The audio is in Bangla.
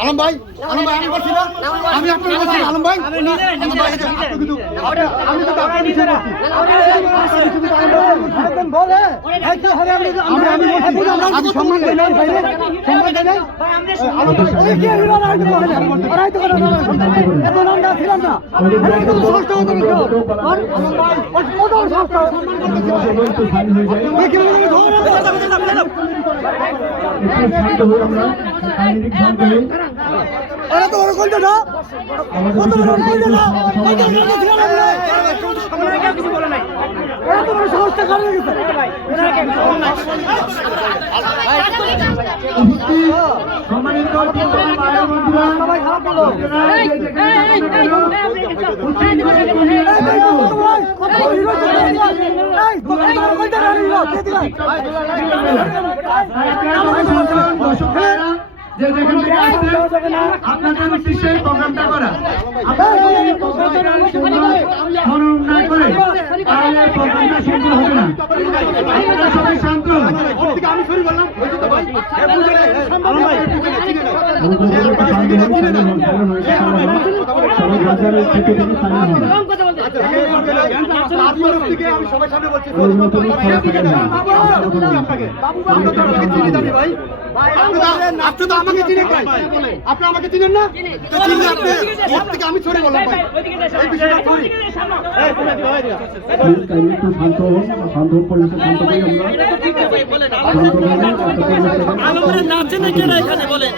আলম ভাই আমি বলছি না, আমি আপনাকে বলছি আলম ভাই আমি তো আপনার নিচে বলছি আমি সম্মান দেই নাই ভাই সম্মান দেই নাই আলম ভাই ওই কি হলো না আড়াই তো এত নাম না ছিলাম না একদম ষষ্ঠ হতো না আলম ভাই ওই কত ষষ্ঠ সম্মান করতে ওই কি বলে ধরে শান্ত হই আমরা শারীরিক শান্ত হই আরে তো ওর কোনটা না কত বড় কোনটা না ওই যে আমরা ছিল না আমরা কেউ কিছু বলে নাই ওরা তো বড় সাহসটা করে গেছে ভাই ওরা কেউ কিছু বলে নাই সম্মানিত ভাই বন্ধুরা সবাই খারাপ বলো যে যেখান থেকে আসছেন আপনাদের উদ্দেশ্যে প্রোগ্রামটা করা মনোনয়ন না করে তাহলে প্রোগ্রামটা সম্পূর্ণ হবে না। আপনারা সবাই শান্ত আমি সরি বললাম আমি সবার সামনে বলছি ভাই আপনি তো আমাকে চিনেন ভাই আপনি আমাকে চিনেন না তো চিনলে আপনি ওর থেকে আমি সরি বললাম ভাই এই বিষয়টা সরি একটু শান্ত হন পরিবেশে শান্ত করি আমরা আলমের নাম চিনে কে না এখানে বলেন